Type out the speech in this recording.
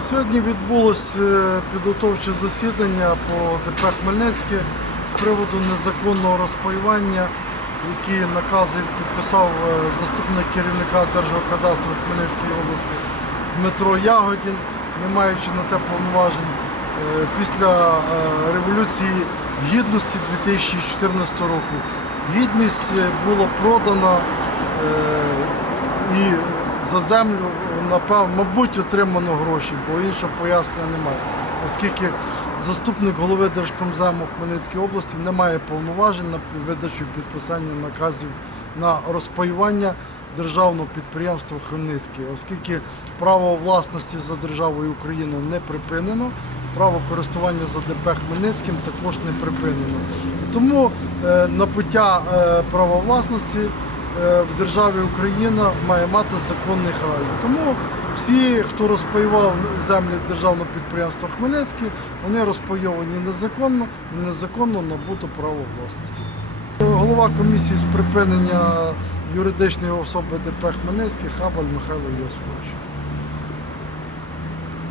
Сьогодні відбулося е, підготовче засідання по ДП Хмельницьке з приводу незаконного розпаювання, які накази підписав е, заступник керівника Держгеокадастру в Хмельницькій області Дмитро Ягодін, не маючи на те повноважень е, після Революції Гідності 2014 року. Гідність була продана і за землю, напевно, мабуть, отримано гроші, бо іншого пояснення немає. Оскільки заступник голови Держкомзему в Хмельницькій області не має повноважень на видачу підписання наказів на розпаювання державного підприємства Хмельницьке, оскільки право власності за державою Україну не припинено, право користування за ДП Хмельницьким також не припинено. Тому е, набуття е, права власності в державі Україна має мати законний характер. Тому всі, хто розпаював землі державного підприємства Хмельницьке, вони розпайовані незаконно і незаконно набуто право власності. Голова комісії з припинення юридичної особи ДП Хмельницький Хабаль Михайло Йосифович.